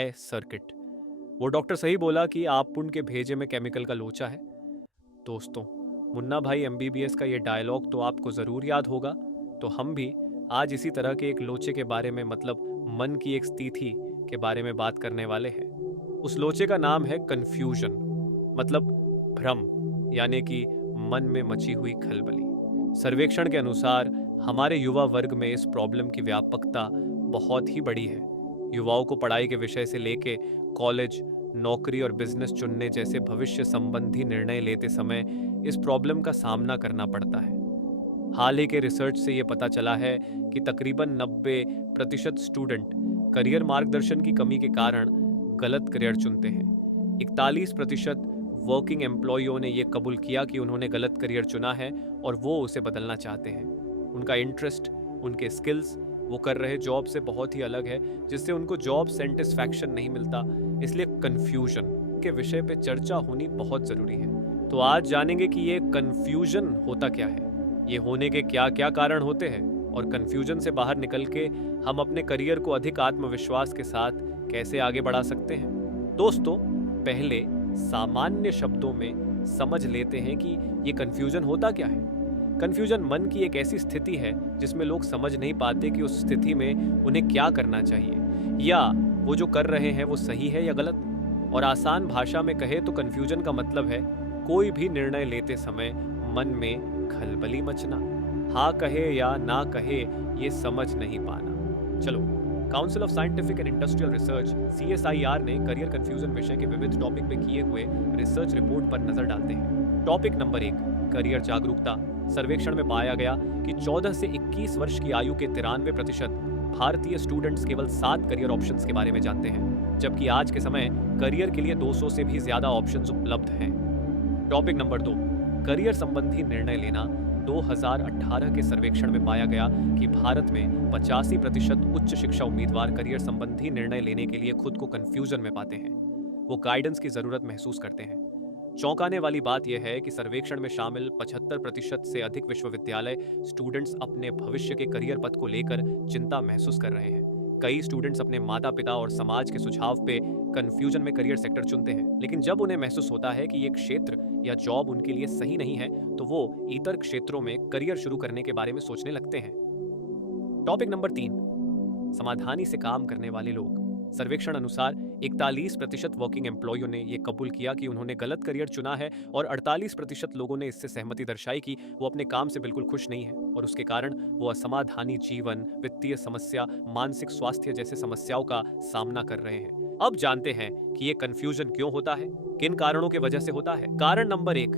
ए circuit. वो doctor सही बोला कि आप पुण्य के भेजे में केमिकल का लोचा है। दोस्तों, मुन्ना भाई एमबीबीएस का ये डायलॉग तो आपको ज़रूर याद होगा। तो हम भी आज इसी तरह के एक लोचे के बारे में, मतलब मन की एक स्थिति के बारे में बात करने वाले हैं। उस लोचे का नाम है कन्फ्यूजन, मतलब भ्रम, यानी कि मन में मची हुई खलबली। सर्वेक्षण के अनुसार हमारे युवा वर्ग में इस प्रॉब्लम की व्यापकता बहुत ही बड़ी है। युवाओं को पढ़ाई के विषय से लेके कॉलेज, नौकरी और बिजनेस चुनने जैसे भविष्य संबंधी निर्णय लेते समय इस प्रॉब्लम का सामना करना पड़ता है। हाल ही के रिसर्च से ये पता चला है कि तकरीबन 90% स्टूडेंट करियर मार्गदर्शन की कमी के कारण गलत करियर चुनते हैं। 41% वर्किंग एम्प्लॉइयों ने यह कबूल किया कि उन्होंने गलत करियर चुना है और वो उसे बदलना चाहते हैं। उनका इंटरेस्ट, उनके स्किल्स वो कर रहे जॉब से बहुत ही अलग है, जिससे उनको जॉब सेटिस्फैक्शन नहीं मिलता। इसलिए कन्फ्यूजन के विषय पे चर्चा होनी बहुत ज़रूरी है। तो आज जानेंगे कि ये कन्फ्यूजन होता क्या है, ये होने के क्या क्या कारण होते हैं और कन्फ्यूजन से बाहर निकल के हम अपने करियर को अधिक आत्मविश्वास के साथ कैसे आगे बढ़ा सकते हैं। दोस्तों, पहले सामान्य शब्दों में समझ लेते हैं कि ये कन्फ्यूजन होता क्या है। कन्फ्यूजन मन की एक ऐसी स्थिति है जिसमें लोग समझ नहीं पाते कि उस स्थिति में उन्हें क्या करना चाहिए, या वो जो कर रहे हैं वो सही है या गलत। और आसान भाषा में कहे तो कन्फ्यूजन का मतलब है कोई भी निर्णय लेते समय मन में खलबली मचना, हाँ कहे या ना कहे ये समझ नहीं पाना। चलो, council of scientific and industrial research CSIR ने करियर कंफ्यूजन विषय के विविध टॉपिक पे किए हुए रिसर्च रिपोर्ट पर नजर डालते हैं। टॉपिक नंबर 1, करियर जागरूकता। सर्वेक्षण में पाया गया कि 14 से 21 वर्ष की आयु के 93% भारतीय स्टूडेंट्स केवल 7 करियर ऑप्शंस के बारे में जानते हैं, जबकि आज के समय करियर के लिए 200 से भी ज्यादा ऑप्शंस उपलब्ध हैं। टॉपिक नंबर 2, करियर संबंधी निर्णय लेना। 2018 के सर्वेक्षण में पाया गया कि भारत में 85% उच्च शिक्षा उम्मीदवार करियर संबंधी निर्णय लेने के लिए खुद को कंफ्यूजन में पाते हैं। वो गाइडेंस की जरूरत महसूस करते हैं। चौंकाने वाली बात यह है कि सर्वेक्षण में शामिल 75% से अधिक विश्वविद्यालय स्टूडेंट्स अपने भविष्य के करियर पथ को लेकर चिंता महसूस कर रहे हैं। कई स्टूडेंट्स अपने माता पिता और समाज के सुझाव पे कंफ्यूजन में करियर सेक्टर चुनते हैं, लेकिन जब उन्हें महसूस होता है कि ये क्षेत्र या जॉब उनके लिए सही नहीं है, तो वो इतर क्षेत्रों में करियर शुरू करने के बारे में सोचने लगते हैं। टॉपिक नंबर 3, समाधानी से काम करने वाले लोग। सर्वेक्षण अनुसार 41% वर्किंग एम्प्लॉइयों ने यह कबूल किया कि उन्होंने गलत करियर चुना है और 48% लोगों ने इससे सहमति दर्शाई कि वो अपने काम से बिल्कुल खुश नहीं है और उसके कारण वो असमाधानी जीवन, वित्तीय समस्या, मानसिक स्वास्थ्य जैसे समस्याओं का सामना कर रहे हैं। अब जानते हैं कि ये कंफ्यूजन क्यों होता है, किन कारणों की वजह से होता है। कारण नंबर 1,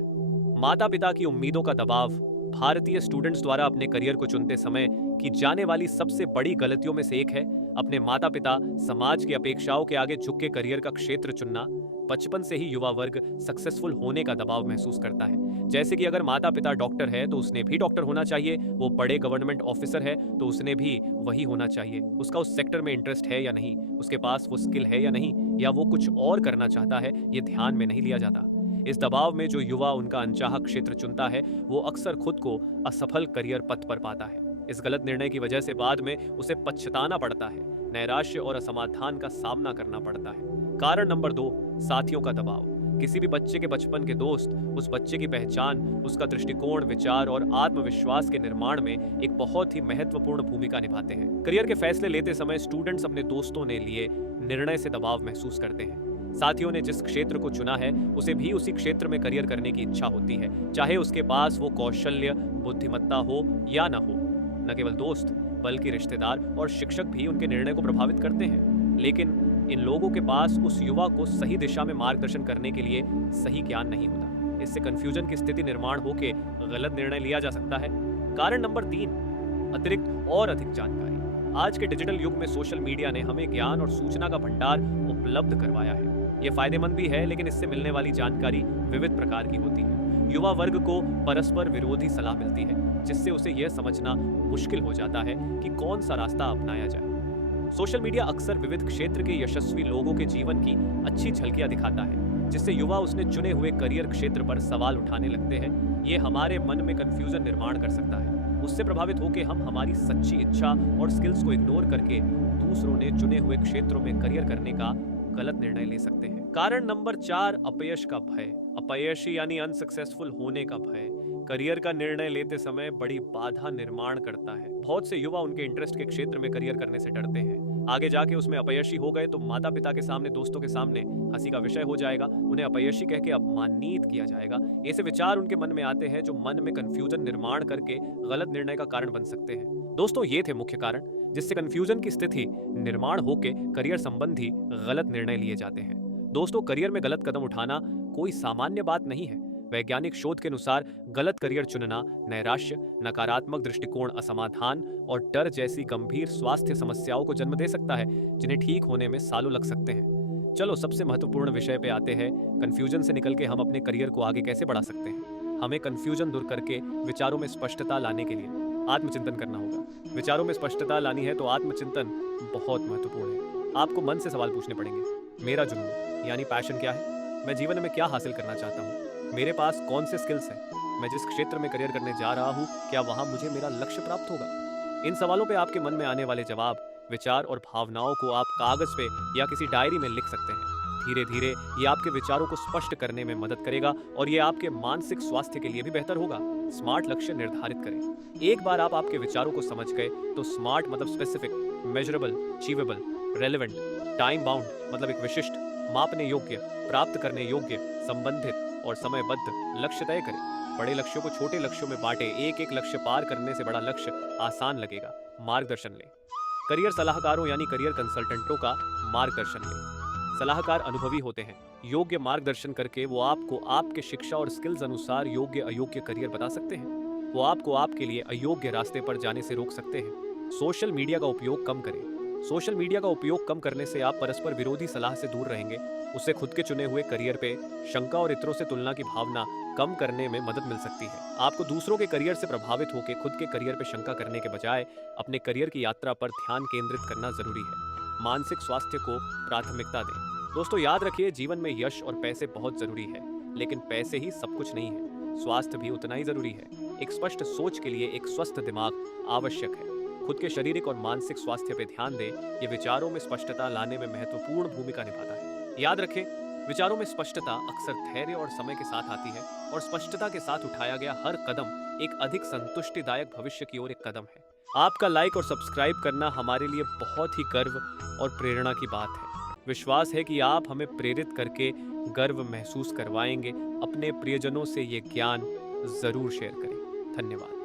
माता पिता की उम्मीदों का दबाव। भारतीय स्टूडेंट्स द्वारा अपने करियर को चुनते समय की जाने वाली सबसे बड़ी गलतियों में से एक है अपने माता पिता, समाज की अपेक्षाओं के आगे झुक के करियर का क्षेत्र चुनना। बचपन से ही युवा वर्ग सक्सेसफुल होने का दबाव महसूस करता है। जैसे कि अगर माता पिता डॉक्टर है तो उसने भी डॉक्टर होना चाहिए, वो बड़े गवर्नमेंट ऑफिसर है तो उसने भी वही होना चाहिए। उसका उस सेक्टर में इंटरेस्ट है या नहीं, उसके पास वो स्किल है या नहीं, या वो कुछ और करना चाहता है, ये ध्यान में नहीं लिया जाता। इस दबाव में जो युवा उनका अनचाहा क्षेत्र चुनता है, वो अक्सर खुद को असफल करियर पथ पर पाता है। इस गलत निर्णय की वजह से बाद में उसे पछताना पड़ता है, नैराश्य और असमाधान का सामना करना पड़ता है। कारण नंबर 2, साथियों का दबाव। किसी भी बच्चे के बचपन के दोस्त उस बच्चे की पहचान, उसका दृष्टिकोण, विचार और आत्मविश्वास के निर्माण में एक बहुत ही महत्वपूर्ण भूमिका निभाते हैं। करियर के फैसले लेते समय स्टूडेंट्स अपने दोस्तों ने लिए निर्णय से दबाव महसूस करते हैं। साथियों ने जिस क्षेत्र को चुना है उसे भी उसी क्षेत्र में करियर करने की इच्छा होती है, चाहे उसके पास वो कौशल्य, बुद्धिमत्ता हो या न हो। न केवल दोस्त बल्कि रिश्तेदार और शिक्षक भी उनके निर्णय को प्रभावित करते हैं, लेकिन इन लोगों के पास उस युवा को सही दिशा में मार्गदर्शन करने के लिए सही ज्ञान नहीं होता। इससे कंफ्यूजन की स्थिति निर्माण होकर गलत निर्णय लिया जा सकता है। कारण नंबर 3, अतिरिक्त और अधिक जानकारी। आज के डिजिटल युग में सोशल मीडिया ने हमें ज्ञान और सूचना का भंडार उपलब्ध करवाया है। ये फायदेमंद भी है, लेकिन इससे मिलने वाली जानकारी विविध प्रकार की होती है। युवा वर्ग को परस्पर विरोधी सलाह मिलती है, जिससे उसे यह समझना मुश्किल हो जाता है कि कौन सा रास्ता अपनाया जाए। सोशल मीडिया अक्सर विविध क्षेत्र के यशस्वी लोगों के जीवन की अच्छी झलकियां दिखाता है, जिससे युवा उसने चुने हुए करियर क्षेत्र पर सवाल उठाने लगते हैं। ये हमारे मन में कंफ्यूजन निर्माण कर सकता है। उससे प्रभावित होकर हम हमारी सच्ची इच्छा और स्किल्स को इग्नोर करके दूसरों ने चुने हुए क्षेत्रों में करियर करने का गलत निर्णय ले सकते हैं। कारण नंबर 4, अपयश का भय। अपयशी यानी अनसक्सेसफुल होने का भय करियर का निर्णय लेते समय बड़ी बाधा निर्माण करता है। बहुत से युवा उनके इंटरेस्ट के क्षेत्र में करियर करने से डरते हैं। आगे जाके उसमें अपयशी हो गए तो माता पिता के सामने, दोस्तों के सामने हंसी का विषय हो जाएगा, उन्हें अपयशी कह के अपमानित किया जाएगा। ऐसे विचार उनके मन में आते हैं जो मन में कंफ्यूजन निर्माण करके गलत निर्णय का कारण बन सकते हैं। दोस्तों, ये थे मुख्य कारण जिससे कंफ्यूजन की स्थिति निर्माण होके करियर संबंधी गलत निर्णय लिए जाते हैं। दोस्तों, करियर में गलत कदम उठाना कोई सामान्य बात नहीं है। वैज्ञानिक शोध के अनुसार गलत करियर चुनना नैराश्य, नकारात्मक दृष्टिकोण, असमाधान और डर जैसी गंभीर स्वास्थ्य समस्याओं को जन्म दे सकता है, जिन्हें ठीक होने में सालों लग सकते हैं। चलो सबसे महत्वपूर्ण विषय पे आते हैं। कंफ्यूजन से निकल के हम अपने करियर को आगे कैसे बढ़ा सकते हैं। हमें कंफ्यूजन दूर करके विचारों में स्पष्टता लाने के लिए आत्मचिंतन करना होगा। विचारों में स्पष्टता लानी है तो आत्मचिंतन बहुत महत्वपूर्ण है। आपको मन से सवाल पूछने पड़ेंगे। मेरा जुनून यानी पैशन क्या है? मैं जीवन में क्या हासिल करना चाहता हूँ? मेरे पास कौन से स्किल्स हैं? मैं जिस क्षेत्र में करियर करने जा रहा हूँ, क्या वहाँ मुझे मेरा लक्ष्य प्राप्त होगा? इन सवालों पे आपके मन में आने वाले जवाब, विचार और भावनाओं को आप कागज पे या किसी डायरी में लिख सकते हैं। धीरे धीरे ये आपके विचारों को स्पष्ट करने में मदद करेगा और ये आपके मानसिक स्वास्थ्य के लिए भी बेहतर होगा। स्मार्ट लक्ष्य निर्धारित करें। एक बार आप आपके विचारों को समझ गए तो स्मार्ट मतलब specific, measurable, achievable, relevant, time bound मतलब एक विशिष्ट, मापने योग्य, प्राप्त करने योग्य, संबंधित और समयबद्ध लक्ष्य तय करें। बड़े लक्ष्यों को छोटे लक्ष्यों में बांटे। एक एक लक्ष्य पार करने से बड़ा लक्ष्य आसान लगेगा। मार्गदर्शन लें। करियर सलाहकारों यानी करियर कंसल्टेंटों का मार्गदर्शन लें। सलाहकार अनुभवी होते हैं। योग्य मार्गदर्शन करके वो आपको आपके शिक्षा और स्किल्स अनुसार योग्य अयोग्य करियर बता सकते हैं। वो आपको आपके लिए अयोग्य रास्ते पर जाने से रोक सकते हैं। सोशल मीडिया का उपयोग कम करें। सोशल मीडिया का उपयोग कम करने से आप परस्पर विरोधी सलाह से दूर रहेंगे। उससे खुद के चुने हुए करियर पे शंका और इतरों से तुलना की भावना कम करने में मदद मिल सकती है। आपको दूसरों के करियर से प्रभावित होकर खुद के करियर पे शंका करने के बजाय अपने करियर की यात्रा पर ध्यान केंद्रित करना जरूरी है। मानसिक स्वास्थ्य को प्राथमिकता दें। दोस्तों, याद रखिए, जीवन में यश और पैसे बहुत जरूरी है, लेकिन पैसे ही सब कुछ नहीं है। स्वास्थ्य भी उतना ही जरूरी है। एक स्पष्ट सोच के लिए एक स्वस्थ दिमाग आवश्यक है। खुद के शारीरिक और मानसिक स्वास्थ्य पे ध्यान दें। ये विचारों में स्पष्टता लाने में महत्वपूर्ण भूमिका निभाता है। याद रखें, विचारों में स्पष्टता अक्सर धैर्य और समय के साथ आती है और स्पष्टता के साथ उठाया गया हर कदम एक अधिक संतुष्टिदायक भविष्य की ओर एक कदम है। आपका लाइक और सब्सक्राइब करना हमारे लिए बहुत ही गर्व और प्रेरणा की बात है। विश्वास है कि आप हमें प्रेरित करके गर्व महसूस करवाएंगे। अपने प्रियजनों से ये ज्ञान जरूर शेयर करें। धन्यवाद।